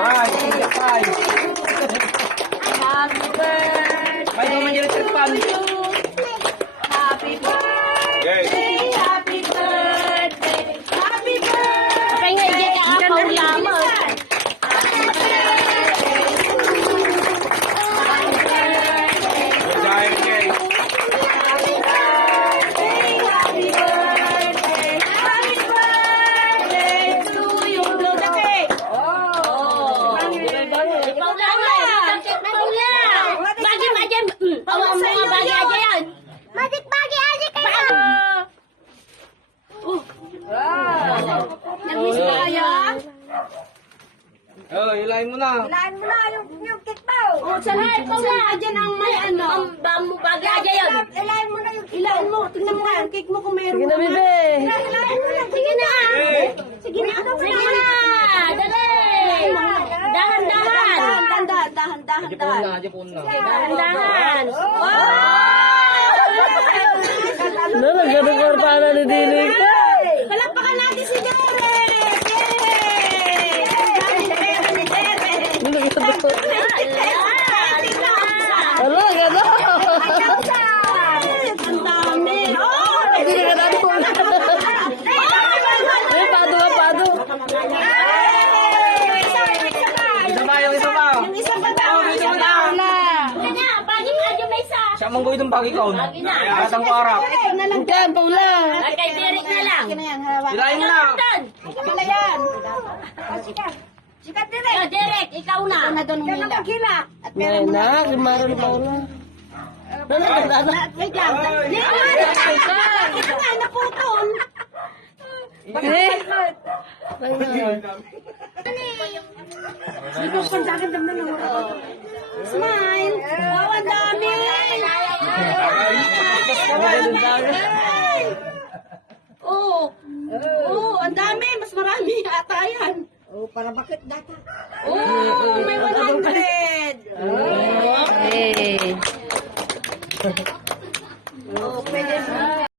Right. Happy birthday. May naman dyan ito pan. Happy birthday. Happy birthday. Happy birthday. Kaya nga dyan ang apaw lamang. Oh, ilahin mo na. Hilahin mo na yung cake mo. Oh, sanay ikaw na. Diyan ang may ano. Ang bambu bagay aja yun. Hilahin mo na yung cake. Ilain mo. Tingnan mo nga yung cake mo kung meron. Sige na, bebe. Hilahin mo na. Sige na. Hey! Sige na. Sige na. Dali. Dahan-dahan. Dahan-dahan. Dyan po na. Dahan-dahan. No, nagkadagor pa na ni Dili ka. Palakpakan natin si Derek. Ano, gano'n? Ang dami. Oh! Hindi ka na po. Ay, pado ka, pado. Isa pa, yung isa pa. Yung isa pa daw. Oh, isa pa na. Kanya, bagay aja may isa. Siya manggoy itong bagi kaon. Katang parap. Yan, Paula. Ay, kay Derek na lang. Ilahin mo na. Doon. Wala yan. Sikat din Oh, Derek, ikaw na. Na doon Yan ang humila. maghila. At Nay meron na, limaran Paula. Wait lang. Ito nga, naputol. Eh, Smile. Wow, ang dami. Oh. Oh, ang dami. Mas marami ata yan. Oh, para bakit data? Oh, may 100.